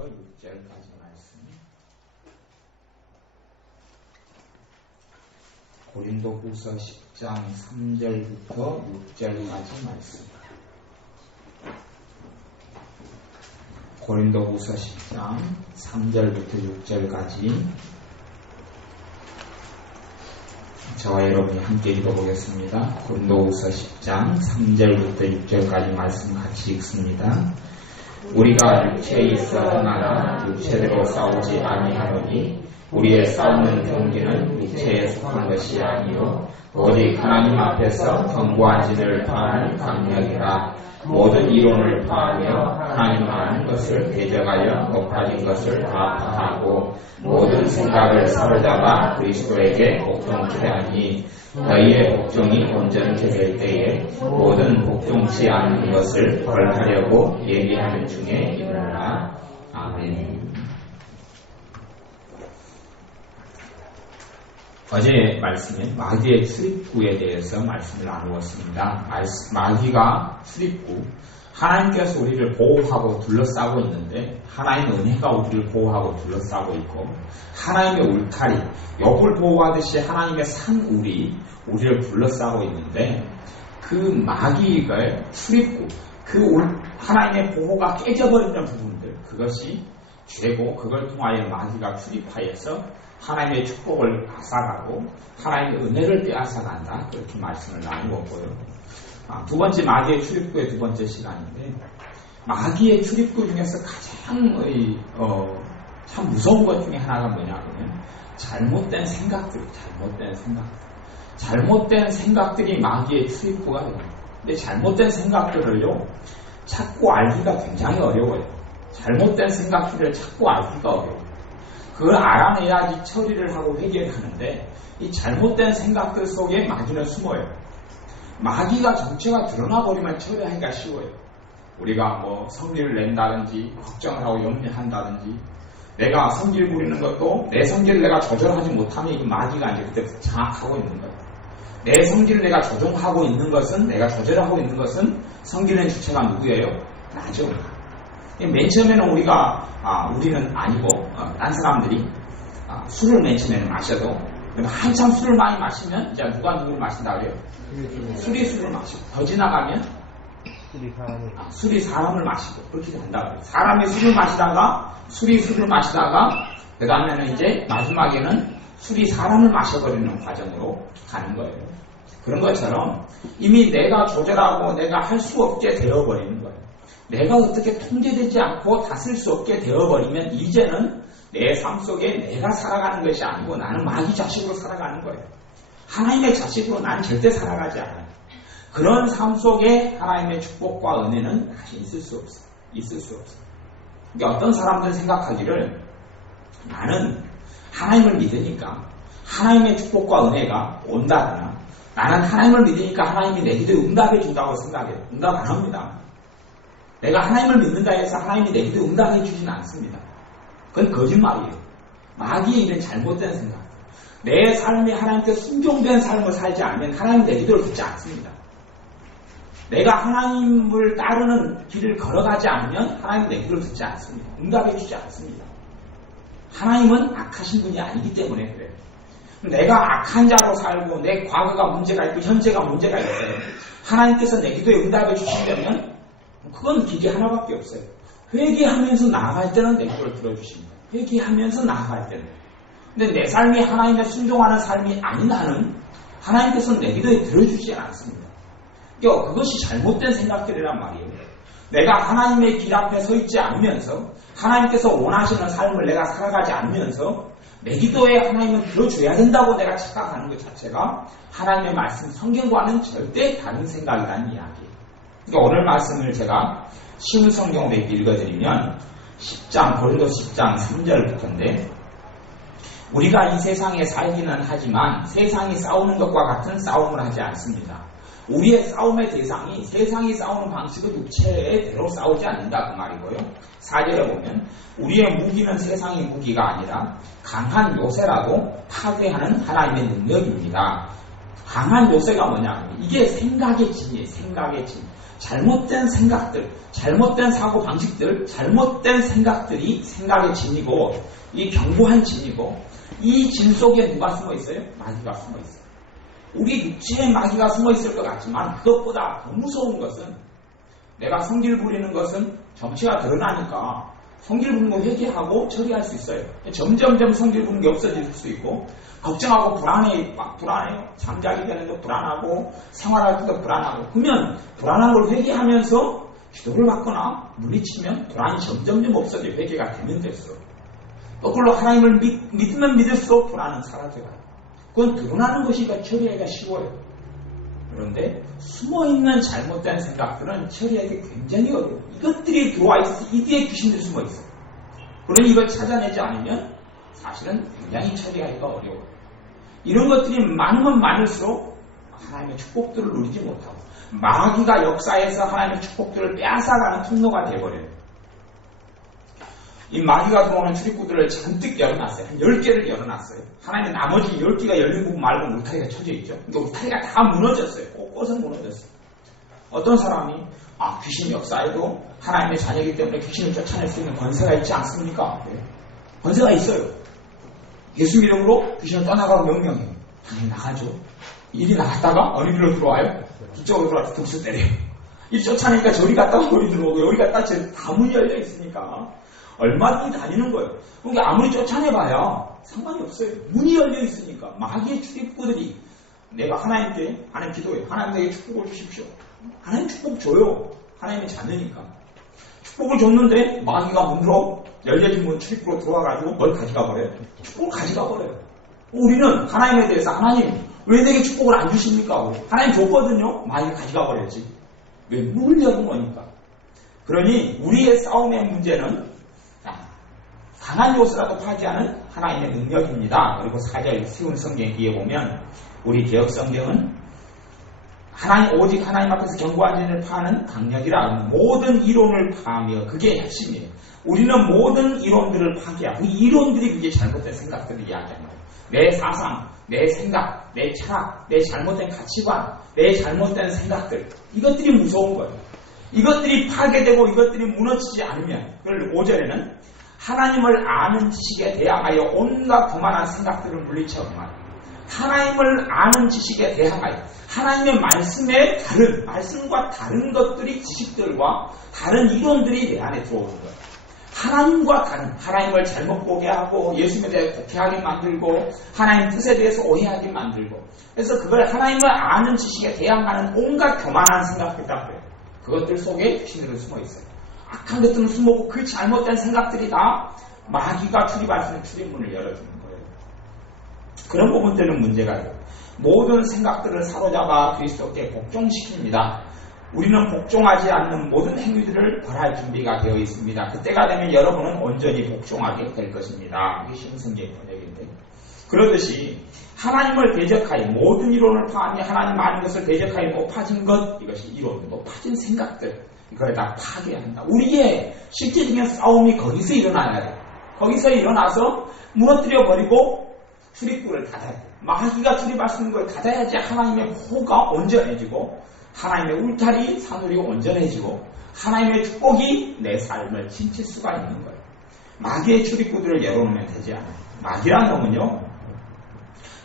6절까지 말씀. 고린도후서 10장 3절부터 6절까지 말씀. 고린도후서 10장 3절부터 6절까지 저와 여러분이 함께 읽어보겠습니다. 고린도후서 10장 3절부터 6절까지 말씀 같이 읽습니다. 우리가 육체에 있어 하나 육체대로 싸우지 아니하노니 우리의 싸우는 경기는 육체에 속한 것이 아니요 오직 하나님 앞에서 견고한 진을 파하는 강력이라. 모든 이론을 파하며 하나님 아는 것을 대적하여 높아진 것을 다 파하고 모든 생각을 사로잡아 그리스도에게 복종케 하니 너희의 복종이 온전케 될 때에 모든 복종치 않는 것을 벌하려고 얘기하는 중에 이르노라. 아멘. 어제 말씀에 마귀의 출입구에 대해서 말씀을 나누었습니다. 마귀가 출입구, 하나님께서 우리를 보호하고 둘러싸고 있는데 하나님의 은혜가 우리를 보호하고 둘러싸고 있고 하나님의 울타리, 욥을 보호하듯이 하나님의 산울이 우리를 둘러싸고 있는데 그 마귀의 출입구, 하나님의 보호가 깨져버리는 부분들, 그것이 죄고 그걸 통하여 마귀가 출입하여서 하나님의 축복을 앗아가고 하나님의 은혜를 빼앗아간다. 그렇게 말씀을 나누었고요. 두 번째 마귀의 출입구의 두 번째 시간인데 마귀의 출입구 중에서 가장 참 무서운 것 중에 하나가 뭐냐면 잘못된 생각들이 마귀의 출입구가 됩니다. 근데 잘못된 생각들을요 찾고 알기가 굉장히 어려워요. 잘못된 생각들을 찾고 알기가 어려워요. 그걸 알아내야지 처리를 하고 회개를 하는데 이 잘못된 생각들 속에 마귀는 숨어요. 마귀가 정체가 드러나버리면 처리하기가 쉬워요. 우리가 성질을 낸다든지 걱정을 하고 염려한다든지 내가 성질 부리는 것도 내 성질을 내가 조절하지 못하면 이 마귀가 이제 그때 장악하고 있는 거예요. 내 성질을 내가 조정하고 있는 것은 내가 조절하고 있는 것은 성질의 주체가 누구예요? 나죠. 맨 처음에는 우리는 아니고 딴 사람들이 술을 맨 처음에는 마셔도 한참 술을 많이 마시면 이제 누가 누구를 마신다 그래요? 술이 술을 마시고 더 지나가면 술이 사람을 마시고 그렇게 된다 그래요. 사람이 술을 마시다가 술이 술을 마시다가 그 다음에는 이제 마지막에는 술이 사람을 마셔버리는 과정으로 가는 거예요. 그런 것처럼 이미 내가 조절하고 내가 할 수 없게 되어버리는 거예요. 내가 어떻게 통제되지 않고 다스릴 수 없게 되어버리면 이제는 내 삶 속에 내가 살아가는 것이 아니고 나는 마귀 자식으로 살아가는 거예요. 하나님의 자식으로 나는 절대 살아가지 않아요. 그런 삶 속에 하나님의 축복과 은혜는 다시 있을 수 없어요. 그러니까 어떤 사람들은 생각하기를 나는 하나님을 믿으니까 하나님의 축복과 은혜가 온다거나 나는 하나님을 믿으니까 하나님이 내 기도에 응답해 준다고 생각해요. 응답 안 합니다. 내가 하나님을 믿는다 해서 하나님이 내 기도에 응답해 주진 않습니다. 그건 거짓말이에요. 마귀의 이런 잘못된 생각. 내 삶이 하나님께 순종된 삶을 살지 않으면 하나님 내 기도를 듣지 않습니다. 내가 하나님을 따르는 길을 걸어가지 않으면 하나님 내 기도를 듣지 않습니다. 응답해 주지 않습니다. 하나님은 악하신 분이 아니기 때문에 그래요. 내가 악한 자로 살고 내 과거가 문제가 있고 현재가 문제가 있어요. 하나님께서 내 기도에 응답해 주시려면 그건 길이 하나밖에 없어요. 회개하면서 나아갈 때는 내 기도를 들어주십니다. 회개하면서 나아갈 때는. 근데 내 삶이 하나님의 순종하는 삶이 아닌 한은 하나님께서 내 기도에 들어주지 않습니다. 그러니까 그것이 잘못된 생각들이란 말이에요. 내가 하나님의 길 앞에 서 있지 않으면서 하나님께서 원하시는 삶을 내가 살아가지 않으면서 내 기도에 하나님은 들어줘야 된다고 내가 착각하는 것 자체가 하나님의 말씀 성경과는 절대 다른 생각이라는 이야기예요. 그러니까 오늘 말씀을 제가 쉬운 성경으로 읽어드리면 고린도 10장 3절부터인데 우리가 이 세상에 살기는 하지만 세상이 싸우는 것과 같은 싸움을 하지 않습니다. 우리의 싸움의 대상이 세상이 싸우는 방식은 육체대로 싸우지 않는다 그 말이고요. 4절에 보면 우리의 무기는 세상의 무기가 아니라 강한 요새라도 파괴하는 하나님의 능력입니다. 강한 요새가 뭐냐? 이게 생각의 진이에요. 생각의 진. 잘못된 생각들, 잘못된 사고 방식들, 잘못된 생각들이 생각의 진이고 이 견고한 진이고 이 진 속에 누가 숨어 있어요? 마귀가 숨어 있어요. 우리 육체에 마귀가 숨어 있을 것 같지만 그것보다 더 무서운 것은 내가 성질 부리는 것은 정체가 드러나니까 성질 부리는 거 회개하고 처리할 수 있어요. 점점점 성질 부리는 게 없어질 수 있고 걱정하고 불안해요. 잠자기 전에도 불안하고 생활할 때도 불안하고 그러면 불안한 걸 회개하면서 기도를 받거나 물리치면 불안이 점점점 없어져요. 회개가 되면 됐어. 또 그걸로 하나님을 믿으면 믿을수록 불안은 사라져가요. 그건 드러나는 것이니까 처리하기가 쉬워요. 그런데 숨어있는 잘못된 생각들은 처리하기 굉장히 어려워요. 이것들이 들어와 있어서 이 뒤에 귀신들이 숨어 있어요. 그러니 이걸 찾아내지 않으면 사실은 굉장히 처리하기가 어려워요. 이런 것들이 많으면 많을수록 하나님의 축복들을 누리지 못하고 마귀가 역사에서 하나님의 축복들을 빼앗아가는 통로가 되어버려요. 이 마귀가 들어오는 출입구들을 잔뜩 열어놨어요. 한 10개를 열어놨어요. 하나님의 나머지 10개가 열린 부분 말고 울타리가 쳐져 있죠. 근데 울타리가 다 무너졌어요. 곳곳은 무너졌어요. 어떤 사람이 귀신 역사에도 하나님의 자녀이기 때문에 귀신을 쫓아낼 수 있는 권세가 있지 않습니까? 네. 권세가 있어요. 예수 이름으로 귀신을 떠나가고 명령해요. 당연히 나가죠. 일이 나갔다가 어느 길로 들어와요? 뒤쪽으로 들어와서 득수 때려요. 일 쫓아내니까 저리 갔다가 여기 들어오고 여기 갔다가 다 문이 열려 있으니까 얼마든지 다니는 거예요. 그러니까 아무리 쫓아내봐야 상관이 없어요. 문이 열려 있으니까 마귀의 출입구들이 내가 하나님께 하나님 기도해요. 하나님 내게 축복을 주십시오. 하나님 축복 줘요. 하나님의 자녀니까. 축복을 줬는데 마귀가 문으로 열려진 문 출입구로 들어와가지고 뭘 가져가 버려요. 축복을 가져가 버려요. 우리는 하나님에 대해서 하나님 왜 내게 축복을 안 주십니까? 하나님 줬거든요. 마귀가 가져가 버렸지. 왜? 문을 열은 거니까. 그러니 우리의 싸움의 문제는 강한 요소라도 파지하는 하나님의 능력입니다. 그리고 4절 쉬운 성경 뒤에 보면 우리 개혁 성경은 오직 하나님 앞에서 견고한 진을 파는 강력이라 모든 이론을 파하며 그게 핵심이에요. 우리는 모든 이론들을 파괴하고 그 이론들이 그게 잘못된 생각들을 이야기하는 거예요. 내 사상, 내 생각, 내 철학, 내 잘못된 가치관, 내 잘못된 생각들 이것들이 무서운 거예요. 이것들이 파괴되고 이것들이 무너지지 않으면 그걸 5절에는 하나님을 아는 지식에 대항하여 온갖 교만한 생각들을 물리쳐만 하나님을 아는 지식에 대항하여 하나님의 말씀과 다른 것들이 지식들과 다른 이론들이 내 안에 들어오는 거예요. 하나님과 다른 하나님을 잘못 보게 하고 예수님에 대해 곡해하게 만들고 하나님 뜻에 대해서 오해하게 만들고 그래서 그걸 하나님을 아는 지식에 대항하는 온갖 교만한 생각들이라고 해요. 그것들 속에 귀신들은 숨어 있어요. 악한 것들은 숨어있고 그 잘못된 생각들이 다 마귀가 출입할 수 있는 출입문을 열어주는 거예요. 그런 부분들은 문제가 돼요. 모든 생각들을 사로잡아 그리스도께 복종시킵니다. 우리는 복종하지 않는 모든 행위들을 벌할 준비가 되어 있습니다. 그때가 되면 여러분은 온전히 복종하게 될 것입니다. 이게 신성경 번역인데 그러듯이 하나님을 대적하여 모든 이론을 파하며 하나님 많은 것을 대적하여 높아진 것 이것이 이론, 높아진 생각들 이걸 다 파괴한다. 우리의 실제적인 싸움이 거기서 일어나야 돼. 거기서 일어나서 무너뜨려버리고 출입구를 닫아야 돼. 마귀가 출입할 수 있는 걸 닫아야지 하나님의 호가 온전해지고 하나님의 울타리 사물이 온전해지고 하나님의 축복이 내 삶을 침칠 수가 있는 거예요. 마귀의 출입구들을 열어놓으면 되지 않아요. 마귀란 놈은요.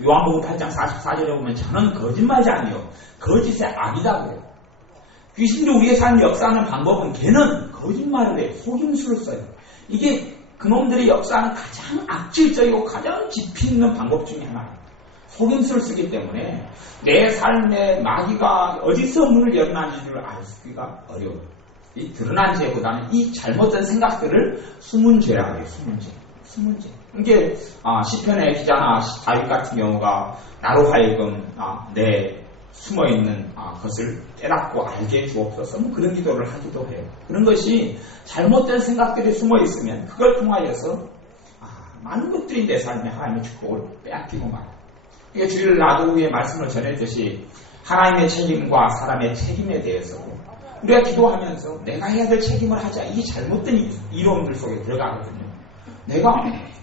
요한복음 8장 44절에 보면 저는 거짓말장이요 거짓의 악이다 그래요. 귀신들이 우리의 삶 역사하는 방법은 걔는 거짓말을 해 속임수를 써요. 이게 그놈들이 역사하는 가장 악질적이고 가장 깊이 있는 방법 중에 하나예요. 속임수를 쓰기 때문에 내 삶에 마귀가 어디서 문을 열어놨는지를 알 수가 어려워요. 이 드러난 죄보다는 이 잘못된 생각들을 숨은 죄라고 해요. 숨은 죄. 이게 시편의 기자나 다윗 같은 경우가 나로 하여금 내 숨어있는 것을 깨닫고 알게 주옵소서 그런 기도를 하기도 해요. 그런 것이 잘못된 생각들이 숨어있으면 그걸 통하여서 많은 것들이 내 삶에 하나님의 축복을 빼앗기고 말아요. 이게 주일 나도 후에 말씀을 전했듯이 하나님의 책임과 사람의 책임에 대해서 우리가 기도하면서 내가 해야 될 책임을 하자. 이게 잘못된 이론들 속에 들어가거든요. 내가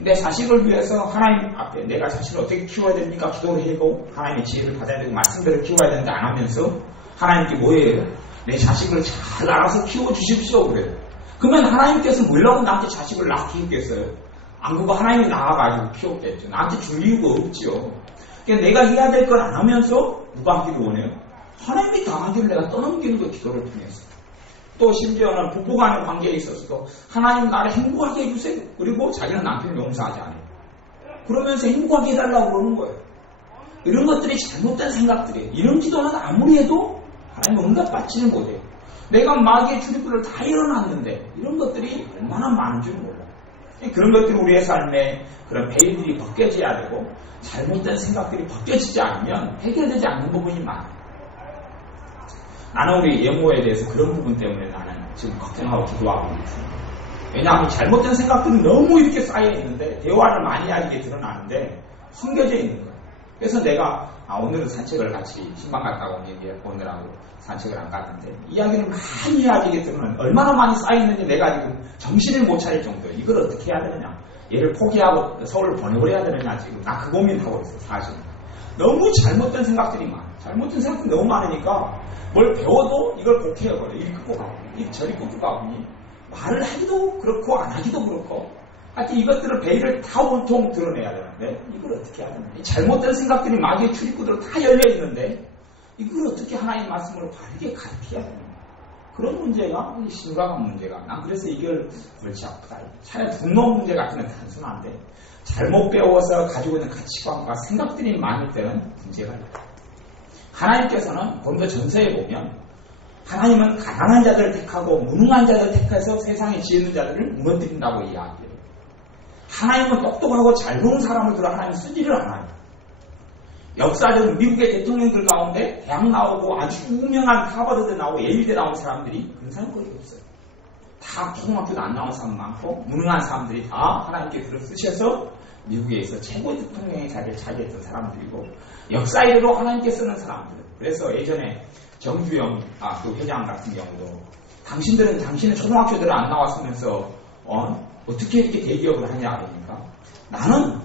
내 자식을 위해서 하나님 앞에 내가 자식을 어떻게 키워야 됩니까? 기도를 하고 하나님의 지혜를 받아야 되고 말씀대로 키워야 되는데 안 하면서 하나님께 뭐예요? 내 자식을 잘 알아서 키워주십시오. 그래요. 그러면 하나님께서 뭐라고 나한테 자식을 낳게 했겠어요? 안 그거 하나님이 낳아가지고 키웠겠죠. 나한테 줄 이유가 없지요. 그러니까 내가 해야 될 걸 안 하면서 누가 하기를 원해요? 하나님이 다 하기를 내가 떠넘기는 거 기도를 통해서. 또 심지어는 부부간의 관계에 있어서도 하나님 나를 행복하게 해주세요. 그리고 자기는 남편 용서하지 않아요. 그러면서 행복하게 해달라고 그러는 거예요. 이런 것들이 잘못된 생각들이에요. 이런 기도는 아무리 해도 하나님 응답받지는 못해요. 내가 마귀의 출입구를 다 열어놨는데 이런 것들이 얼마나 많은지 몰라요. 그런 것들이 우리의 삶에 그런 베일들이 벗겨져야 되고 잘못된 생각들이 벗겨지지 않으면 해결되지 않는 부분이 많아요. 나는 우리 예모에 대해서 그런 부분 때문에 나는 지금 걱정하고 기도하고 있습니다. 왜냐하면 잘못된 생각들은 너무 이렇게 쌓여있는데 대화를 많이 하게 드러나는데 숨겨져 있는 거예요. 그래서 내가 오늘은 산책을 같이 신방 갔다가 오느라고 산책을 안 갔는데 이야기를 많이 해야지 드러나는 얼마나 많이 쌓여있는지 내가 지금 정신을 못 차릴 정도예요. 이걸 어떻게 해야 되느냐. 얘를 포기하고 서울을 보내버려야 되느냐 지금 나 그 고민하고 있어요. 사실 너무 잘못된 생각들이 많아요. 잘못된 생각들이 너무 많으니까 뭘 배워도 이걸 곡해버려요. 이리 끄고 가고 저리 끄고 가고 말을 하기도 그렇고 안 하기도 그렇고 하여튼 이것들을 베일을 다 온통 드러내야 되는데 이걸 어떻게 해야 되나. 잘못된 생각들이 마귀의 출입구들로 다 열려있는데 이걸 어떻게 하나님 말씀으로 바르게 가르쳐야 되나. 그런 문제가 심각한 문제가. 난 그래서 이걸 골치 아프다. 차라리 분노 문제 같은 건 단순한데 잘못 배워서 가지고 있는 가치관과 생각들이 많을 때는 문제가 있다. 하나님께서는 본도 전서에 보면 하나님은 가난한 자들을 택하고 무능한 자들을 택해서 세상에 지혜있는 자들을 무너뜨린다고 이야기해요. 하나님은 똑똑하고 잘 배운 사람을 들어 하나님 쓰지를 않아요. 역사적인 미국의 대통령들 가운데 대학 나오고 아주 유명한 하버드대 나오고 예일대 나온 사람들이 그런 사람 거의 없어요. 다 초등학교도 안 나온 사람 많고 무능한 사람들이 다 하나님께 들어 쓰셔서 미국에서 최고의 대통령의 자리를 차지했던 사람들이고 역사 이래로 하나님께 쓰는 사람들. 그래서 예전에 정주영 그 회장 같은 경우도 당신은 초등학교들을 안 나왔으면서 어떻게 이렇게 대기업을 하냐 그러니까 나는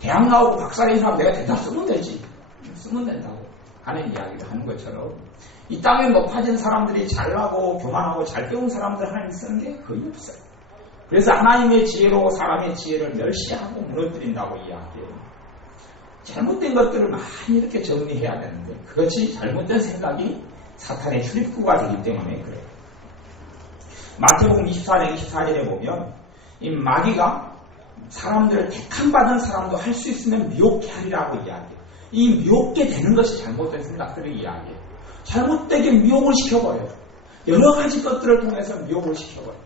대학 나오고 박사인 사람 내가 대답 쓰면 되지. 쓰면 된다고 하는 이야기를 하는 것처럼 이 땅에 높아진 사람들이 잘나고 교만하고 잘 배운 사람들 하나님 쓰는 게 거의 없어요. 그래서 하나님의 지혜로 사람의 지혜를 멸시하고 무너뜨린다고 이야기해요. 잘못된 것들을 많이 이렇게 정리해야 되는데 그것이 잘못된 생각이 사탄의 출입구가 되기 때문에 그래요. 마태복음 24장 24절에 보면 이 마귀가 사람들을 택함받은 사람도 할 수 있으면 미혹게 하리라고 이야기해요. 이 미혹게 되는 것이 잘못된 생각들을 이야기해요. 잘못되게 미혹을 시켜버려요. 여러 가지 것들을 통해서 미혹을 시켜버려요.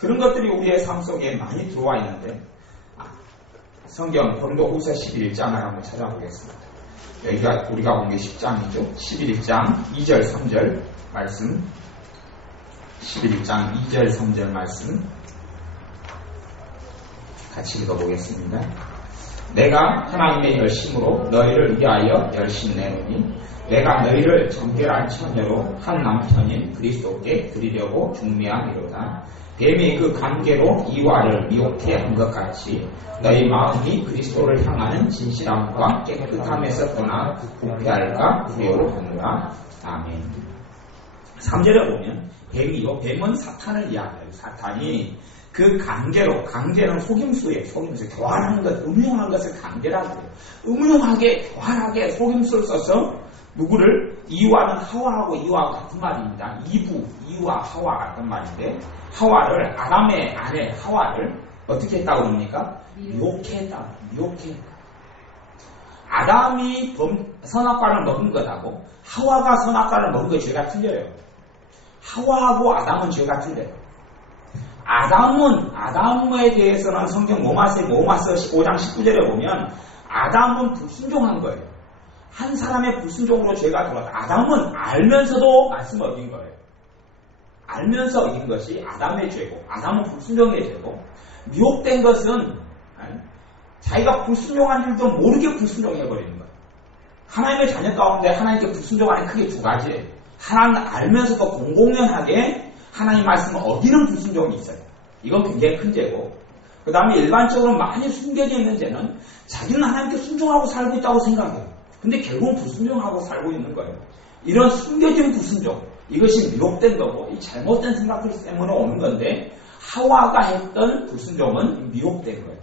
그런 것들이 우리의 삶 속에 많이 들어와 있는데 성경 고린도후서 11장을 한번 찾아보겠습니다. 여기가 우리가 본 게 10장이죠. 11장 2절 3절 말씀 11장 2절 3절 말씀 같이 읽어보겠습니다. 내가 하나님의 열심으로 너희를 위하여 열심 내노니 내가 너희를 정결한 처녀로 한 남편인 그리스도께 드리려고 중매함이로다. 뱀이 그 관계로 이와를 미혹해 한 것 같이 너희 마음이 그리스도를 향하는 진실함과 깨끗함에서 떠나 부패할까 두려워하노라. 아멘. 3절에 보면 뱀은 사탄을 이야기해요. 사탄이 그 강제는 속임수예요. 교활한 것, 음흉한 것을 강제라고 해요. 음흉하게, 교활하게 속임수를 써서 누구를 이와는 하와하고 이와하고 같은 말입니다. 이와 하와 같은 말인데 하와를 아담의 아내 하와를 어떻게 했다고 합니까? 미혹했다. 아담이 선악과를 먹은 것하고 하와가 선악과를 먹은 것 죄가 틀려요. 하와하고 아담은 죄가 틀려요. 아담에 대해서는 성경 로마서 5장 19절에 보면 아담은 불순종한 거예요. 한 사람의 불순종으로 죄가 들어왔다. 아담은 알면서도 말씀을 어긴 거예요. 알면서 어긴 것이 아담의 죄고 아담은 불순종의 죄고 미혹된 것은 자기가 불순종한 줄도 모르게 불순종해버리는 거예요. 하나님의 자녀 가운데 하나님께 불순종하는 크게 두 가지예요. 하나는 알면서도 공공연하게 하나님 말씀을 어기는 불순종이 있어요. 이건 굉장히 큰 죄고 그 다음에 일반적으로 많이 숨겨져 있는 죄는 자기는 하나님께 순종하고 살고 있다고 생각해요. 근데 결국은 불순종하고 살고 있는 거예요. 이런 숨겨진 불순종, 이것이 미혹된 거고 이 잘못된 생각들 때문에 오는 건데 하와가 했던 불순종은 미혹된 거예요.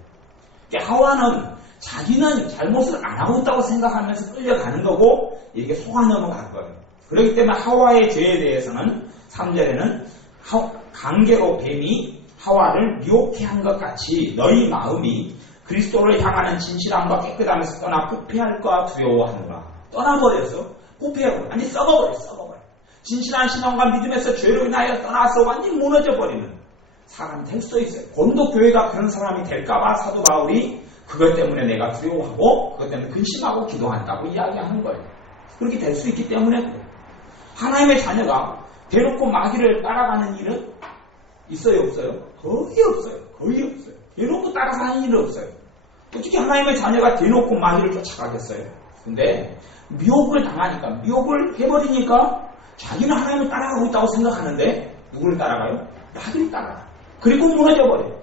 그러니까 하와는 자기는 잘못을 안 하고 있다고 생각하면서 끌려가는 거고 이게 속아 넘어간 거예요. 그렇기 때문에 하와의 죄에 대해서는 3절에는 강제로 뱀이 하와를 미혹해 한 것 같이 너희 마음이 그리스도를 향하는 진실함과 깨끗함에서 떠나 부패할까 두려워하는가. 떠나버려서 부패하고 완전히 썩어버려. 진실한 신앙과 믿음에서 죄로 인하여 떠나서 완전히 무너져버리는 사람이 될 수 있어요. 고린도 교회가 그런 사람이 될까봐 사도 바울이 그것 때문에 내가 두려워하고 그것 때문에 근심하고 기도한다고 이야기하는 거예요. 그렇게 될 수 있기 때문에 그래요. 하나님의 자녀가 대놓고 마귀를 따라가는 일은 있어요, 없어요? 거의 없어요. 대놓고 따라가는 일은 없어요. 어떻게 하나님의 자녀가 대놓고 마귀를 쫓아가겠어요? 근데 미혹을 당하니까, 미혹을 해버리니까 자기는 하나님을 따라가고 있다고 생각하는데 누구를 따라가요? 마귀를 따라가요. 그리고 무너져버려요.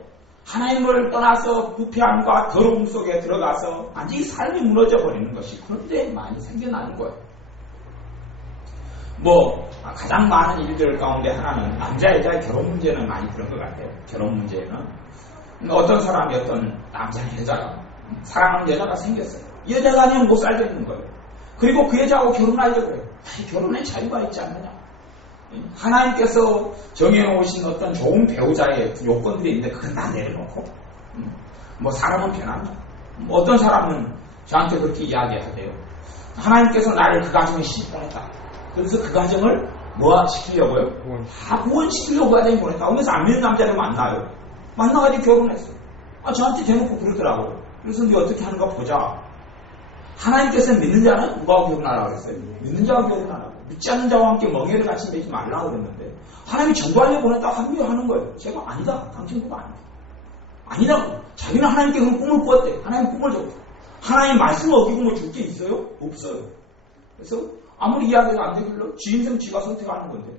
하나님을 떠나서 부패함과 더러움 속에 들어가서 완전히 삶이 무너져버리는 것이 그런데 많이 생겨나는 거예요. 가장 많은 일들 가운데 하나는 남자 여자의 결혼 문제는 많이 그런 것 같아요. 결혼 문제는 어떤 사람이 어떤 남자나 여자가 사랑하는 여자가 생겼어요. 여자가 아니면 못 살겠는 거예요. 그리고 그 여자하고 결혼하려고 해요. 결혼에 자유가 있지 않느냐. 하나님께서 정해놓으신 어떤 좋은 배우자의 요건들이 있는데 그건 다 내려놓고 사람은 변합니다. 어떤 사람은 저한테 그렇게 이야기하대요. 하나님께서 나를 그 가정에 시집보냈다. 그래서 그 가정을 시키려고요? 다 구원시키려고 그 가정에 보냈다. 그래서 안 믿는 남자를 만나요. 만나가지고 결혼했어요. 저한테 대놓고 그러더라고요. 그래서 네 어떻게 하는가 보자. 하나님께서 믿는 자는 누구하고 결혼하라고 그랬어요? 믿는 자와 결혼하라고. 믿지 않는 자와 함께 멍에를 같이 매지 말라고 그랬는데 하나님이 전도하려고 보냈다고 합리화하는 거예요. 제가 아니다. 당신 그거 아니다. 아니라고. 자기는 하나님께 그런 꿈을 꾸었대. 하나님 꿈을 줬대. 하나님 말씀을 어기고 줄 게 있어요? 없어요. 그래서 아무리 이야기가 안 되길래 지 인생 지가 선택하는 건데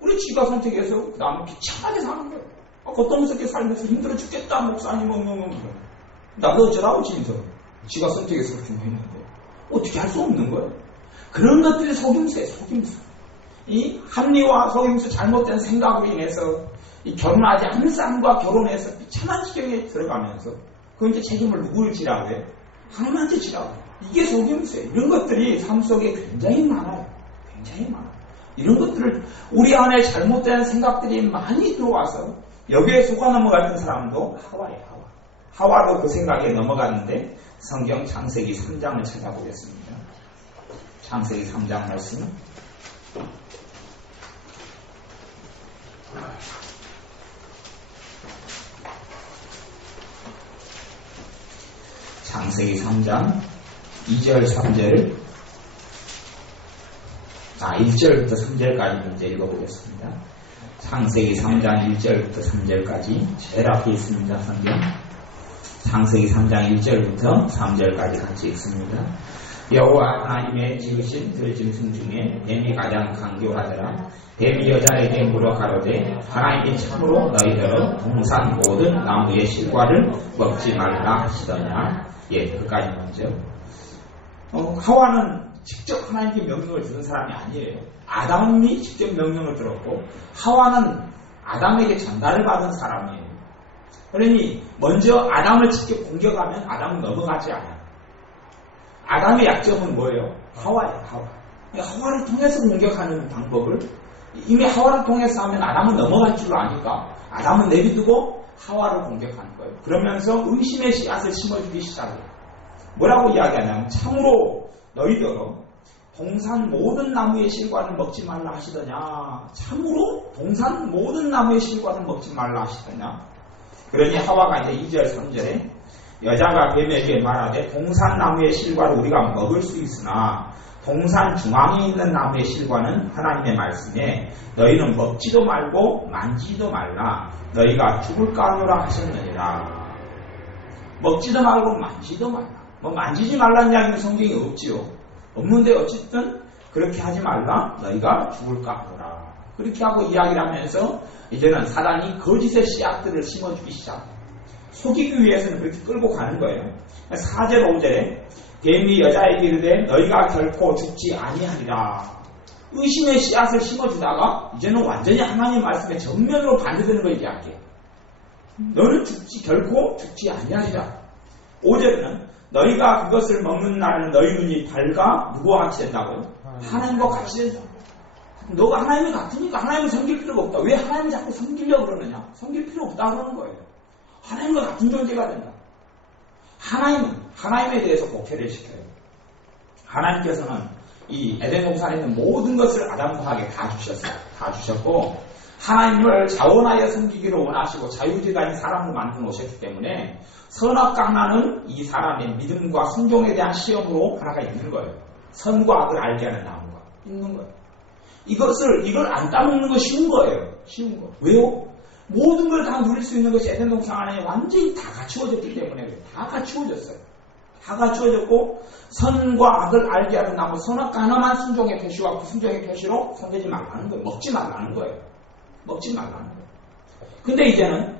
우리 지가 선택해서 그 다음에 비참하게 사는 거예요. 겉동스럽게 살면서 힘들어 죽겠다 목사님 나도 어쩌라고 지 인생 지가 선택해서 그렇게 했는데 어떻게 할 수 없는 거예요. 그런 것들이 속임수예요. 이 합리화 속임수 잘못된 생각으로 인해서 이 결혼하지 않는 사람과 결혼해서 비참한 지경에 들어가면서 그 이제 책임을 누구를 지라고 해요? 하나님한테 지라고 해요. 이게 속임수예요. 이런 것들이 삶 속에 굉장히 많아요. 이런 것들을 우리 안에 잘못된 생각들이 많이 들어와서 여기에 속아 넘어갔던 사람도 하와예요. 하와도 그 생각에 넘어갔는데 성경 창세기 3장을 찾아보겠습니다. 창세기 3장 말씀. 창세기 3장 2절 3절 1절부터 3절까지 먼저 읽어보겠습니다. 창세기 3장 1절부터 3절까지 제일 앞에 있습니다. 성경 창세기 3장 1절부터 3절까지 같이 읽습니다. 여호와 하나님의 지으신 들짐승 중에 뱀이 가장 강교하더라. 뱀이 여자에게 물어 가로되 하나님이 참으로 너희들은 동산 모든 나무의 실과를 먹지 말라 하시더냐. 그까지 먼저. 하와는 직접 하나님께 명령을 들은 사람이 아니에요. 아담이 직접 명령을 들었고 하와는 아담에게 전달을 받은 사람이에요. 그러니 먼저 아담을 직접 공격하면 아담은 넘어가지 않아요. 아담의 약점은 뭐예요? 하와예요. 하와를 통해서 공격하는 방법을 이미 하와를 통해서 하면 아담은 넘어갈 줄 아니까 아담은 내비두고 하와를 공격하는 거예요. 그러면서 의심의 씨앗을 심어주기 시작해요. 뭐라고 이야기하냐면 참으로 너희들은 동산 모든 나무의 실과를 먹지 말라 하시더냐. 참으로 동산 모든 나무의 실과를 먹지 말라 하시더냐. 그러니 하와가 이제 2절 3절에 여자가 뱀에게 말하되 동산 나무의 실과를 우리가 먹을 수 있으나 동산 중앙에 있는 나무의 실과는 하나님의 말씀에 너희는 먹지도 말고 만지지도 말라. 너희가 죽을까 하노라 하셨느니라. 먹지도 말고 만지지도 말라. 만지지 말라는 이야기는 성경에 없지요. 없는데 어쨌든 그렇게 하지 말라. 너희가 죽을까 하노라. 그렇게 하고 이야기를 하면서 이제는 사단이 거짓의 씨앗들을 심어주기 시작합니다. 속이기 위해서는 그렇게 끌고 가는 거예요. 4절 5절에 뱀이 여자에게 이르되 너희가 결코 죽지 아니하리라. 의심의 씨앗을 심어주다가 이제는 완전히 하나님 말씀에 정면으로 반대되는 걸 얘기할게. 너는 결코 죽지 아니하리라. 5절에는 너희가 그것을 먹는 날은 너희 눈이 밝아 누구와 같이 된다고요? 하나님과 같이 된다. 너가 하나님이 같으니까 하나님을 섬길 필요가 없다. 왜 하나님을 자꾸 섬기려고 그러느냐? 섬길 필요 없다 그러는 거예요. 하나님과 같은 존재가 된다. 하나님은 하나님에 대해서 복회를 시켜요. 하나님께서는 이 에덴 동산에 있는 모든 것을 아담과 하게 다 주셨어요. 다 주셨고 하나님을 자원하여 섬기기를 원하시고 자유지간인 사람을 만들어 놓으셨기 때문에 선악과 하나는 이 사람의 믿음과 순종에 대한 시험으로 하나가 있는 거예요. 선과 악을 알게 하는 나무가 있는 거예요. 이걸 안 따먹는 거 쉬운 거예요. 쉬운 거. 왜요? 모든 걸 다 누릴 수 있는 것이 에덴 동산 안에 완전히 다 갖추어졌기 때문에 다 갖추어졌어요. 다 갖추어졌고 선과 악을 알게 하는 나무 선악과 하나만 순종의 표시와 불순종의 표시로 손대지 말라는 거예요. 먹지 말라는 거예요. 먹지 말라는 거예요. 근데 이제는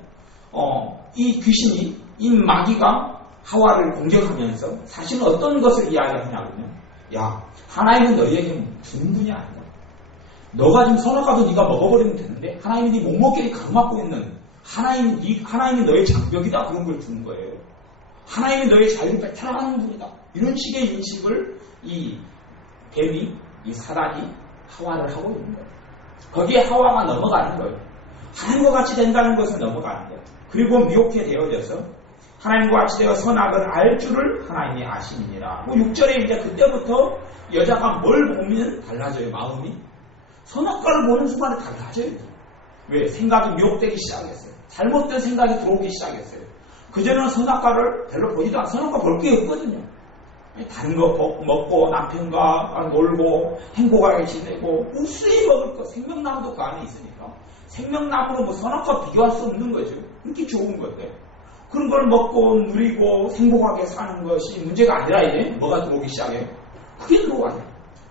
이 귀신이 이 마귀가 하와를 공격하면서 사실은 어떤 것을 이야기하냐면요. 야, 하나님은 너희에게 주는 분이 아니다. 너가 지금 선악과도 네가 먹어버리면 되는데 하나님이 네 목목끼리 가로막고 있는 하나님이 너의 장벽이다 그런 걸 주는 거예요. 하나님이 너의 자유를 뺏어나가는 분이다. 이런 식의 인식을 이 뱀이 이 사단이 하와를 하고 있는 거예요. 거기에 하와가 넘어가는 거예요. 하나님과 같이 된다는 것은 넘어가는 거예요. 그리고 미혹해 되어져서 하나님과 같이 되어 선악을 알 줄을 하나님이 아시니라. 6절에 이제 그때부터 여자가 뭘 보면 달라져요. 마음이. 선악과를 보는 순간에 달라져요. 왜? 생각이 미혹되기 시작했어요. 잘못된 생각이 들어오기 시작했어요. 그전에는 선악과를 별로 보지도 않고 선악과 볼 게 없거든요. 다른 거 먹고 남편과 놀고 행복하게 지내고 무수히 먹을 거 생명나무도 그 안에 있으니까 생명나무로 뭐 선악과 비교할 수 없는 거죠. 그렇게 좋은 건데 그런 걸 먹고 누리고 행복하게 사는 것이 문제가 아니라 이제 뭐가 들어오기 시작해요. 그게 들어와요.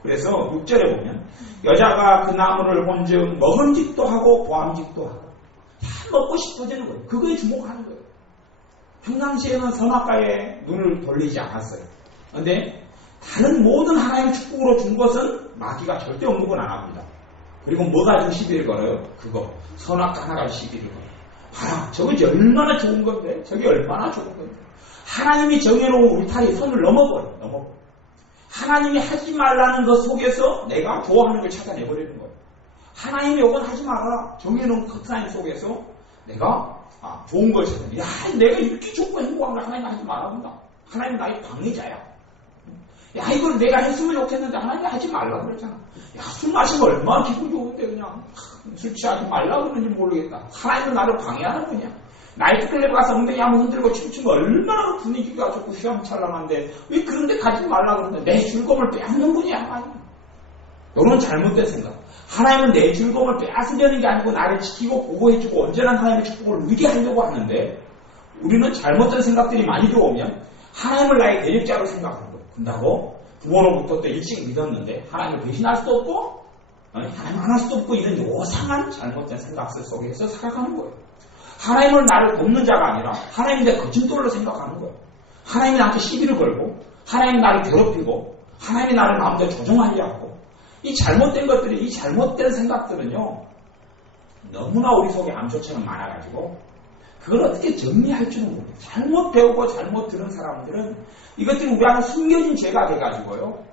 그래서 6절에 보면 여자가 그 나무를 본즉 먹음직도 하고 보암직도 하고 다 먹고 싶어지는 거예요. 그거에 주목하는 거예요. 평상시에는 선악과에 눈을 돌리지 않았어요. 그런데 다른 모든 하나님의 축복으로 준 것은 마귀가 절대 언급은 안 합니다. 그리고 뭐가 지금 시비를 걸어요? 그거 선악과 하나가 시비를 걸어요. 봐라, 저거 얼마나 좋은 건데, 저게 얼마나 좋은 건데. 하나님이 정해놓은 울타리 선을 넘어버려. 하나님이 하지 말라는 것 속에서 내가 좋아하는 걸 찾아내버리는 거예요. 하나님이 이건 하지 마라. 정해놓은 커트라인 속에서 내가 좋은 걸 찾아내. 야, 내가 이렇게 좋고 행복한 걸 하나님 하지 말아본다. 하나님 나의 방해자야. 야, 이걸 내가 했으면 좋겠는데 하나님이 하지 말라 그랬잖아. 야, 술 마시면 얼마나 기분 좋은데 그냥 술 취하지 말라 그러는지 모르겠다. 하나님은 나를 방해하는 분이야. 나이트클럽에 가서 엉덩이 한번 흔들고 춤추면 얼마나 분위기가 좋고 휘황찬란한데 왜 그런 데 가지 말라 그러는데 내 즐거움을 빼앗는 분이야. 하나님. 이런 잘못된 생각. 하나님은 내 즐거움을 빼앗으려는 게 아니고 나를 지키고 보호해주고 언제나 하나님의 축복을 누리게 하려고 하는데 우리는 잘못된 생각들이 많이 들어오면 하나님을 나의 대적자로 생각하는 거예요. 그런다고 부모로부터 또 일찍 믿었는데 하나님을 배신할 수도 없고 하나님 할 수도 없고 이런 요상한 잘못된 생각들 속에서 살아가는 거예요. 하나님은 나를 돕는 자가 아니라 하나님이 내 거짓돌로 생각하는 거예요. 하나님이 나한테 시비를 걸고 하나님이 나를 괴롭히고 하나님이 나를 마음대로 조종하려 하고 이 잘못된 것들이 이 잘못된 생각들은요 너무나 우리 속에 암초처럼 많아가지고 그걸 어떻게 정리할 줄은 모르겠어요. 잘못 배우고 잘못 들은 사람들은 이것들이 우리 안에 숨겨진 죄가 돼가지고요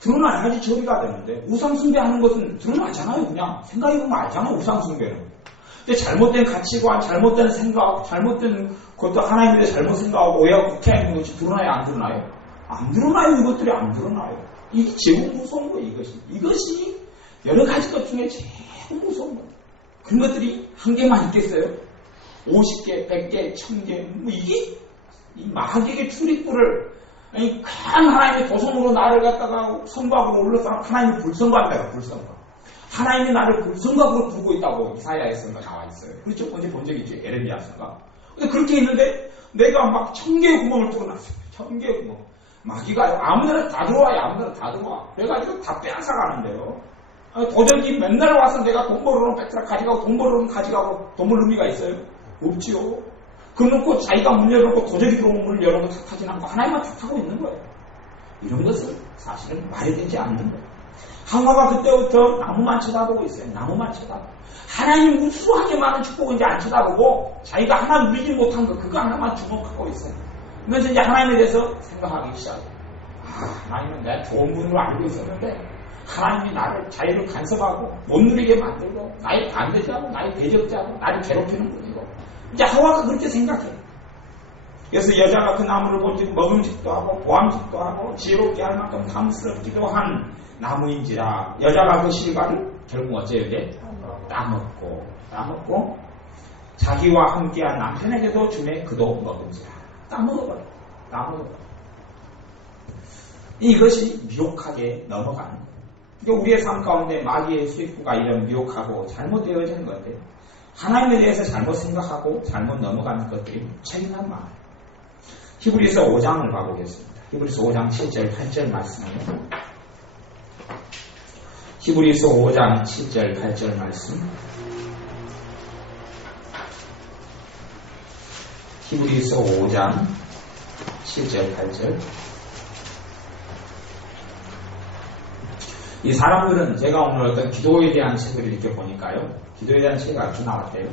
드러나야지 처리가 되는데 우상숭배하는 것은 드러나잖아요. 그냥 생각해보면 알잖아요. 우상숭배는. 근데 잘못된 가치관, 잘못된 생각, 잘못된 그것도 하나님에 대해 잘못 생각하고 오해하고 국회하는 것이 드러나요? 안 드러나요? 안 드러나요. 이것들이 안 드러나요. 이게 제일 무서운 거예요. 이것이 여러 가지 것 중에 제일 무서운 거예요. 그런 것들이 한 개만 있겠어요? 50개, 100개, 1000개 뭐 이게 이 마귀의 출입구를 그냥 하나님의 도성으로 나를 갖다가 성곽으로 올려서 하나님의 불성곽이에요. 불성곽. 하나님이 나를 불성곽으로 두고 있다고 이사야에서 나와 있어요. 그렇죠? 언제 본 적이 있죠? 에레미야서가. 근데 그렇게 있는데 내가 막 1000개의 구멍을 뚫어 놨어요. 1000개의 구멍. 마귀가 아무데나 다 들어와요. 아무데나 다 들어와. 그래가지고 다 빼앗아가는데요. 도적이 맨날 와서 내가 돈 벌어놓은 뺏으라 가져가고 돈 벌어놓은 가져가고 돈 벌는 의미가 있어요? 없지요. 그러놓고 자기가 문 열어놓고 도적이 들어오면 문을 열어놓고 탓하지 않고 하나님만 탓하고 있는 거예요. 이런 것은 사실은 말이 되지 않는 거예요. 하와가 그때부터 나무만 쳐다보고 있어요. 나무만 쳐다보고. 하나님 무수하게 많은 축복을 이제 안 쳐다보고 자기가 하나 누리지 못한 거 그거 하나만 주목하고 있어요. 그래서 이제 하나님에 대해서 생각하기 시작해요. 하나님은 내가 좋은 분으로 알고 있었는데 하나님이 나를 자유를 간섭하고 못 누리게 만들고 나의 반대자고 나의 대적자고 나를 괴롭히는 분이고 이제 하와가 그렇게 생각해요. 그래서 여자가 그 나무를 본즉 먹음직도 하고 보암직도 하고 지혜롭게 할 만큼 탐스럽기도 한 나무인지라 여자가 그 실과를 결국 어째요? 따먹고 자기와 함께한 남편에게도 주매 그도 먹은지라 따먹어버려. 이것이 미혹하게 넘어가는 거예요. 그러니까 우리의 삶 가운데 마귀의 수입부가 이런 미혹하고 잘못되어지는 건데 하나님에 대해서 잘못 생각하고 잘못 넘어가는 것들이 책임난 마음. 히브리서 5장을 봐보겠습니다. 히브리서 5장 7절 8절 말씀이에요. 히브리서 5장 7절 8절 말씀. 히브리서 5장 7절 8절. 이 사람들은 제가 오늘 어떤 기도에 대한 책을 이렇게 보니까요. 기도에 대한 책이 아주 나왔대요.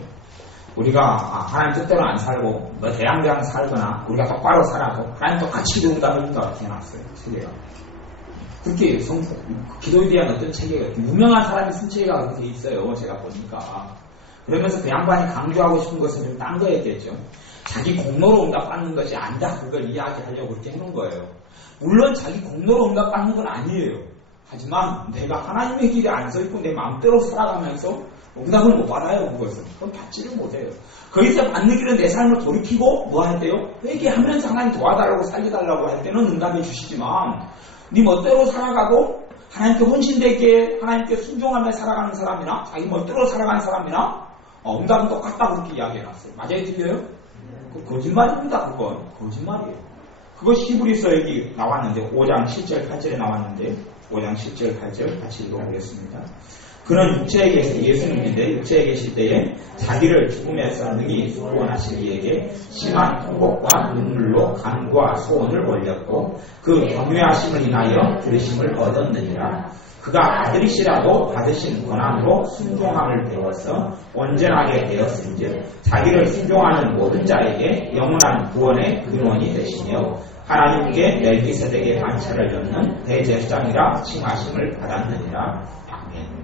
우리가 하나님 뜻대로 안 살고 뭐 대양대양 살거나 우리가 똑바로 살아도 하나님 똑같이 기도한다고 이렇게 해놨어요. 책에가. 그렇게 기도에 대한 어떤 책이 유명한 사람이 쓴 책이가 그렇게 있어요. 제가 보니까. 그러면서 그 양반이 강조하고 싶은 것은 좀 딴 거였겠죠. 자기 공로로 응답받는 것이 아니다. 그걸 이야기하려고 그렇게 해놓은 거예요. 물론 자기 공로로 응답받는 건 아니에요. 하지만 내가 하나님의 길에 안 서 있고 내 마음대로 살아가면서 응답을 못 받아요. 그것은. 그건 받지를 못해요. 거기서 받는 길은 내 삶을 돌이키고 뭐 할 때요? 회개하면서 하나님 도와달라고 살려달라고 할 때는 응답해 주시지만 네 멋대로 살아가고 하나님께 헌신되게 하나님께 순종하며 살아가는 사람이나 자기 멋대로 살아가는 사람이나 응답은 똑같다 그렇게 이야기해놨어요. 맞아요? 들려요? 그 거짓말입니다. 그건 거짓말이에요. 그것이 히브리서 여기 나왔는데 5장 7절 8절에 나왔는데 5장 7절 8절 같이 읽어보겠습니다. 그는 육체에 계신 예수님인데 육체에 계실 때에 자기를 죽음에서 능히 구원하실 이에게 심한 통곡과 눈물로 간과 소원을 올렸고 그 경외하심을 인하여 들으심을 얻었느니라. 그가 아들이시라도 받으신 권한으로 순종함을 배워서 온전하게 되었은즉 자기를 순종하는 모든 자에게 영원한 구원의 근원이 되시며 하나님께 멜기세덱의 반차를 엮는 대제사장이라 칭하심을 받았느니라. 아멘.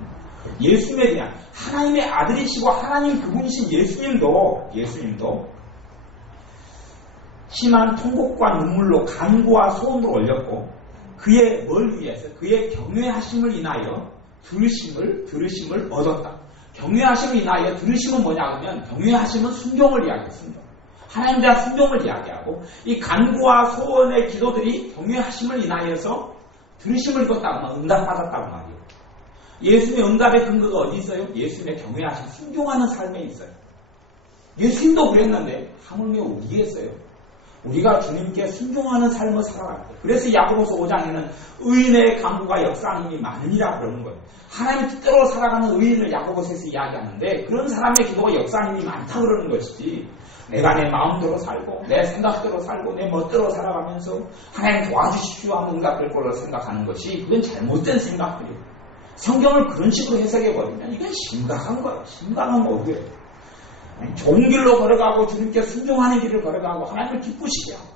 예수님에 대한 하나님의 아들이시고 하나님 그분이신 예수님도 심한 통곡과 눈물로 간구와 소원을 올렸고 그의 뭘 위해서 그의 경외하심을 인하여 들으심을 얻었다. 경외하심을 인하여 들으심은 뭐냐 하면 경외하심은 순종을 이야기해요. 순종. 하나님에 대한 순종을 이야기하고 이 간구와 소원의 기도들이 경외하심을 인하여서 들으심을 입었다고 응답받았다고 말이에요. 예수님의 응답의 근거가 어디 있어요? 예수님의 경외하심, 순종하는 삶에 있어요. 예수님도 그랬는데 하물며 우리겠어요. 우리가 주님께 순종하는 삶을 살아갈 때. 그래서 야고보서 5장에는 의인의 간구가 역사하는 힘이 많으니라 그러는 거예요. 하나님 뜻대로 살아가는 의인을 야고보서에서 이야기하는데 그런 사람의 기도가 역사하는 힘이 많다 그러는 것이지 내가 내 마음대로 살고 내 생각대로 살고 내 멋대로 살아가면서 하나님 도와주십시오 하는 응답될 거라고 생각하는 것이 그건 잘못된 생각들이에요. 성경을 그런 식으로 해석해버리면 이건 심각한 거예요. 심각한 거고요. 좋은 길로 걸어가고 주님께 순종하는 길을 걸어가고 하나님을 기쁘시게 하고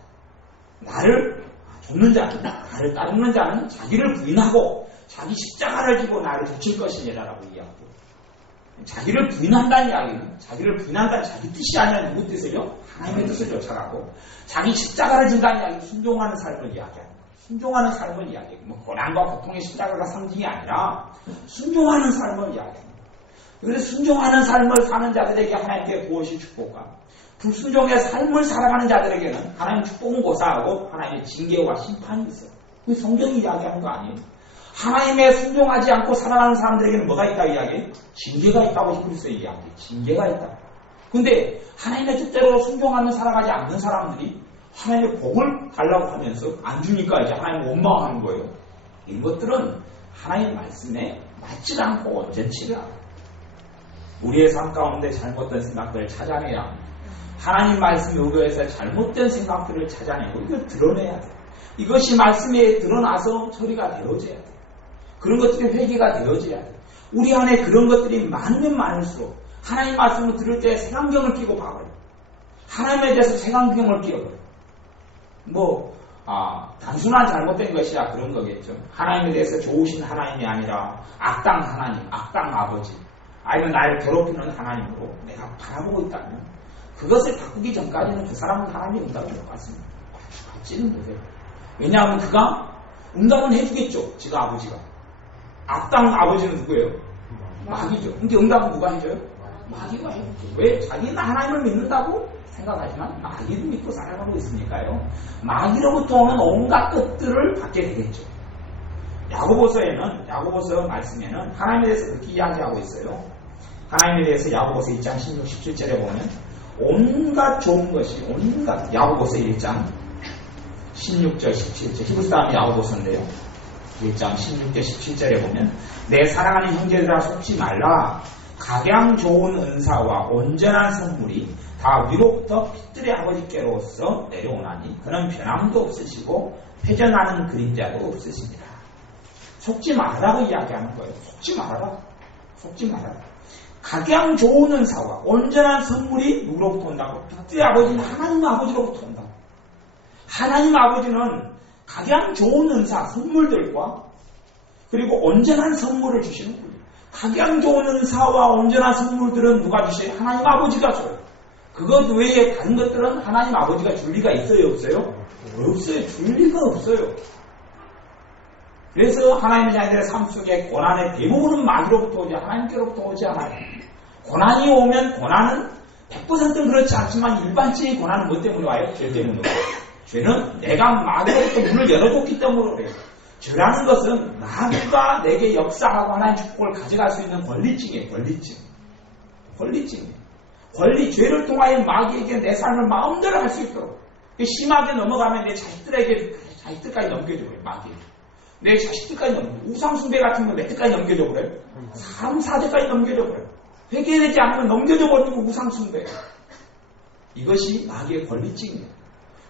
나를 돕는 자는 나를 따르는 자는 자기를 부인하고 자기 십자가를 지고 나를 좇을 것이니라라고 이야기해요. 자기를 부인한다는 이야기는 자기를 부인한다는 자기 뜻이 아니라 누구 뜻이요? 하나님의 뜻을 쫓아가고 자기 십자가를 진다는 이야기는 순종하는 삶을 이야기하는 거예요. 순종하는 삶을 이야기해요. 뭐 고난과 고통의 십자가가 상징이 아니라 순종하는 삶을 이야기해요. 그래서 순종하는 삶을 사는 자들에게 하나님께 무엇이 축복과 불순종의 삶을 살아가는 자들에게는 하나님 축복은 고사하고 하나님의 징계와 심판이 있어요. 그 성경이 이야기하는 거 아니에요. 하나님의 순종하지 않고 살아가는 사람들에게는 뭐가 있다 이야기해요? 징계가 있다고 히브리서에 이야기해요. 징계가 있다. 근데 하나님의 뜻대로 순종하며 살아가지 않는 사람들이 하나님의 복을 달라고 하면서 안 주니까 이제 하나님 원망하는 거예요. 이런 것들은 하나님의 말씀에 맞지 않고 온전치를 않아요. 우리의 삶 가운데 잘못된 생각들을 찾아내야 합니다. 하나님 말씀에 의거해서 잘못된 생각들을 찾아내고 이걸 드러내야 돼요. 이것이 말씀에 드러나서 처리가 되어져야 돼요. 그런 것들이 회개가 되어져야 돼. 우리 안에 그런 것들이 많으면 많을수록 하나님 말씀을 들을 때 색안경을 끼고 봐버려. 하나님에 대해서 색안경을 끼워버려. 단순한 잘못된 것이야 그런 거겠죠. 하나님에 대해서 좋으신 하나님이 아니라 악당 하나님, 악당 아버지, 아니면 나를 괴롭히는 하나님으로 내가 바라보고 있다면 그것을 바꾸기 전까지는 그 사람은 하나님의 응답을 못 받습니다. 받지는 못해요. 왜냐하면 그가 응답은 해주겠죠. 지가 아버지가. 악당 아버지는 누구예요? 마귀죠. 근데 응답은 누가 해줘요? 마귀가 해주죠. 왜? 자기는 하나님을 믿는다고 생각하지만 마귀도 믿고 살아가고 있으니까요. 마귀로부터 오는 온갖 것들을 받게 되겠죠. 야고보서 말씀에는 하나님에 대해서 그렇게 이야기하고 있어요. 하나님에 대해서 야고보서 1장 16, 17절에 보면 온갖 좋은 것이 야고보서 1장 16절, 17절 히브리서 다음에 야고보서인데요. 1장 16절, 17절에 보면 내 사랑하는 형제들아 속지 말라. 각양 좋은 은사와 온전한 선물이 다 위로부터 빛들의 아버지께로서 내려오나니 그는 변함도 없으시고 회전하는 그림자도 없으십니다. 속지 말라고 이야기하는 거예요. 속지 말아라. 각양 좋은 은사와 온전한 선물이 누구로부터 온다고? 빛들의 아버지는 하나님 아버지로부터 온다. 하나님 아버지는 각양 좋은 은사, 선물들과 그리고 온전한 선물을 주시는 거예요. 각양 좋은 은사와 온전한 선물들은 누가 주셔요? 하나님 아버지가 줘요. 그것 외에 다른 것들은 하나님 아버지가 줄 리가 있어요? 없어요? 없어요. 줄 리가 없어요. 그래서 하나님의 자녀들의 삶 속에 고난의 대부분은 마귀로부터 오지 하나님께로부터 오지 않아요. 고난이 오면 고난은 100%는 그렇지 않지만 일반적인 고난은 뭐 때문에 와요? 죄 때문에 와요. 죄는 내가 마귀로부터 문을 열어줬기 때문에 그래요. 죄라는 것은 마귀가 내게 역사하고 하나님 축복을 가져갈 수 있는 권리증이에요. 권리, 죄를 통하여 마귀에게 내 삶을 마음대로 할 수 있도록 심하게 넘어가면 내 자식들까지 넘겨줘요. 마귀. 내 자식들까지 넘겨줘요. 우상숭배 같은 거 몇 대까지 넘겨줘 버려요? 3, 4대까지 넘겨줘 버려요. 회개되지 않으면 넘겨줘 버리고 우상숭배. 이것이 마귀의 권리증이에요.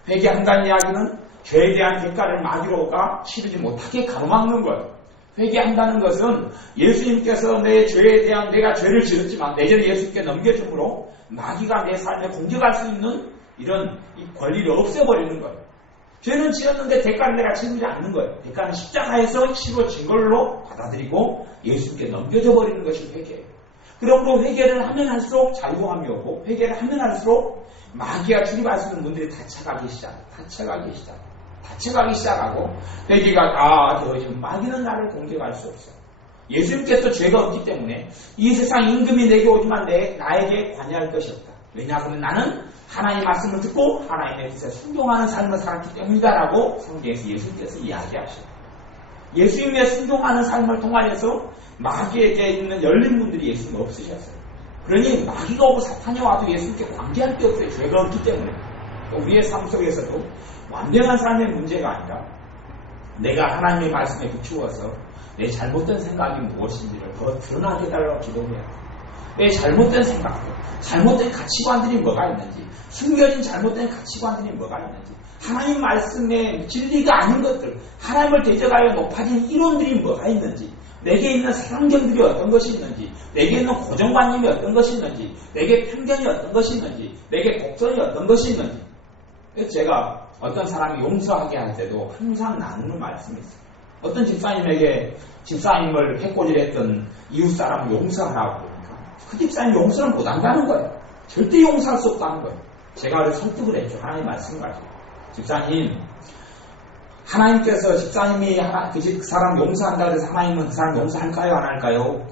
회개한다는 이야기는 죄에 대한 대가를 마귀로가 치르지 못하게 가로막는 거예요. 회개한다는 것은 예수님께서 내 죄에 대한 내가 죄를 지었지만 내전에 예수님께 넘겨줌으로 마귀가 내 삶에 공격할 수 있는 이런 이 권리를 없애버리는 거예요. 죄는 지었는데 대가를 내가 치르지 않는 거예요. 대가는 십자가에서 치러진 걸로 받아들이고 예수님께 넘겨져 버리는 것이 회개예요. 그러므로 회개를 하면 할수록 자유함이 오고 회개를 하면 할수록 마귀가 출입할 수 있는 분들이 다쳐가기 시작하고 회개가 다 되어지면 마귀는 나를 공격할 수 없어요. 예수님께서 죄가 없기 때문에 이 세상 임금이 내게 오지만 나에게 관여할 것이 없다. 왜냐하면 나는 하나님의 말씀을 듣고 하나님의 뜻에 순종하는 삶을 살았기 때문이다라고 성경에서 예수님께서 이야기하시고 예수님의 순종하는 삶을 통하여서 마귀에게 있는 열린 분들이 예수님 없으셨어요. 그러니 마귀가 오고 사탄이 와도 예수님께 관계할 게 없어요. 죄가 없기 때문에. 우리의 삶 속에서도 완전한 삶의 문제가 아니라 내가 하나님의 말씀에 비추어서 내 잘못된 생각이 무엇인지를 더 드러나게 해달라고 기도해야 돼. 내 잘못된 생각들, 잘못된 가치관들이 뭐가 있는지, 숨겨진 잘못된 가치관들이 뭐가 있는지, 하나님 말씀의 진리가 아닌 것들, 하나님을 대적하여 높아진 이론들이 뭐가 있는지, 내게 있는 색안경들이 어떤 것이 있는지, 내게 있는 고정관념이 어떤 것이 있는지, 내게 편견이 어떤 것이 있는지, 내게 독선이 어떤 것이 있는지. 그래서 제가 어떤 사람이 용서하게 할 때도 항상 나누는 말씀이 있어요. 어떤 집사님에게 집사님을 해코지했던 이웃 사람을 용서하라고 그러니까 그 집사님 용서는 못한다는 거예요. 절대 용서할 수 없다는 거예요. 제가 설득을 했죠. 하나님 말씀 가지고. 집사님, 하나님께서 집사님이 그 사람 용서한다고 해서 하나님은 그 사람 용서할까요? 안 할까요?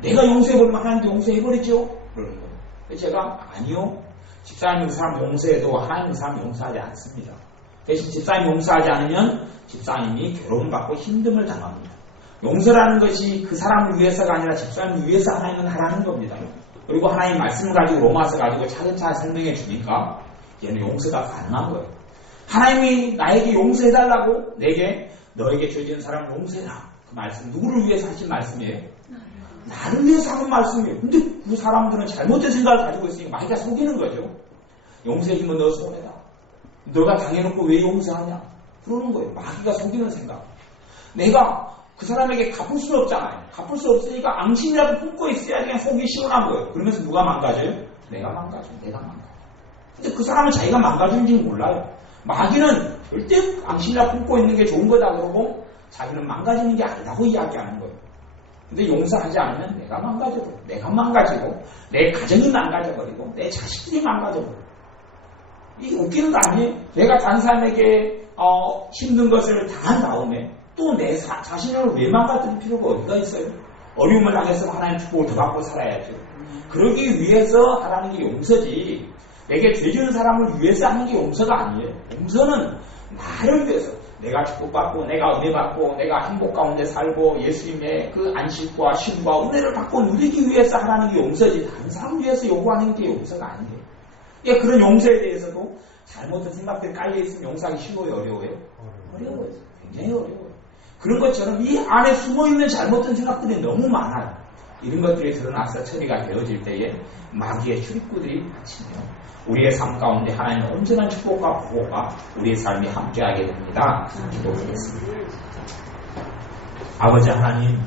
내가 용서해버리면 하나님도 용서해버리죠? 그러는 거예요. 제가 아니요. 집사님 그 사람 용서해도 하나님 그 사람 용서하지 않습니다. 대신 집사님 용서하지 않으면 집사님이 괴로움받고 힘듦을 당합니다. 용서라는 것이 그 사람을 위해서가 아니라 집사님을 위해서 하나님은 하라는 겁니다. 그리고 하나님 말씀을 가지고 로마서 가지고 차근차근 설명해 주니까 얘는 용서가 가능한 거예요. 하나님이 나에게 용서해달라고 내게 너에게 죄 지은 사람을 용서해라. 그 말씀 누구를 위해서 하신 말씀이에요? 나를 위해서 하는 말씀이에요. 근데 그 사람들은 잘못된 생각을 가지고 있으니까 마귀가 속이는 거죠. 용서해주면 너 손해다. 너가 당해놓고 왜 용서하냐? 그러는 거예요. 마귀가 속이는 생각. 내가 그 사람에게 갚을 수 없잖아요. 갚을 수 없으니까 앙심이라도 품고 있어야 그냥 속이 시원한 거예요. 그러면서 누가 망가져요? 내가 망가져. 내가 망가져. 근데 그 사람은 자기가 망가진지 몰라요. 마귀는 절대 앙심이라 품고 있는 게 좋은 거다 그러고 자기는 망가지는 게 아니라고 이야기하는 거예요. 근데 용서하지 않으면 내가 망가져버려. 내가 망가지고 내 가정이 망가져버리고 내 자식들이 망가져버려. 이게 웃기는 거 아니에요? 내가 다른 사람에게 힘든 것을 당한 다음에 또 내 자신을 왜 망가뜨릴 필요가 어디가 있어요? 어려움을 당해서 하나님 축복을 더 받고 살아야죠. 그러기 위해서 하라는 게 용서지. 내게 죄 지은 사람을 위해서 하는 게 용서가 아니에요. 용서는 나를 위해서 내가 축복받고 내가 은혜 받고 내가 행복 가운데 살고 예수님의 그 안식과 쉼과 은혜를 받고 누리기 위해서 하라는 게 용서지. 다른 사람을 위해서 요구하는 게 용서가 아니에요. 예, 그런 용서에 대해서도 잘못된 생각들이 깔려있으면 용서하기 쉬워요? 어려워요? 어려워요. 굉장히 어려워요. 그런 것처럼 이 안에 숨어있는 잘못된 생각들이 너무 많아요. 이런 것들이 드러나서 처리가 되어질 때에 마귀의 출입구들이 닫히며 우리의 삶 가운데 하나님의 온전한 축복과 보호가 우리의 삶에 함께하게 됩니다. 기도하겠습니다. 아버지 하나님,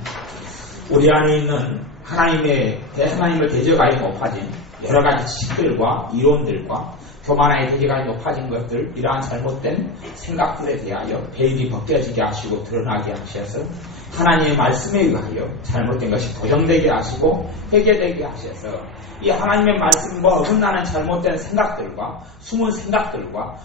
우리 안에 있는 하나님을 대적하여 높아진 여러 가지 지식들과 이론들과 교만의 대적하여 높아진 것들, 이러한 잘못된 생각들에 대하여 베일이 벗겨지게 하시고 드러나게 하셔서 하나님의 말씀에 의하여 잘못된 것이 고정되게 하시고 회개되게 하셔서 이 하나님의 말씀과 어긋나는 잘못된 생각들과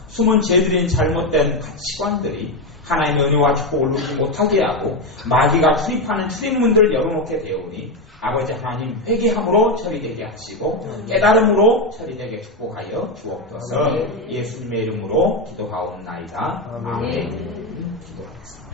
숨은 죄들인 잘못된 가치관들이 하나님의 은혜와 축복을 누리지 못하게 하고 마귀가 출입하는 출입문들을 열어놓게 되오니 아버지 하나님 회개함으로 처리되게 하시고 깨달음으로 처리되게 축복하여 주옵소서. 예수님의 이름으로 기도하옵나이다. 아멘. 기도하겠습니다.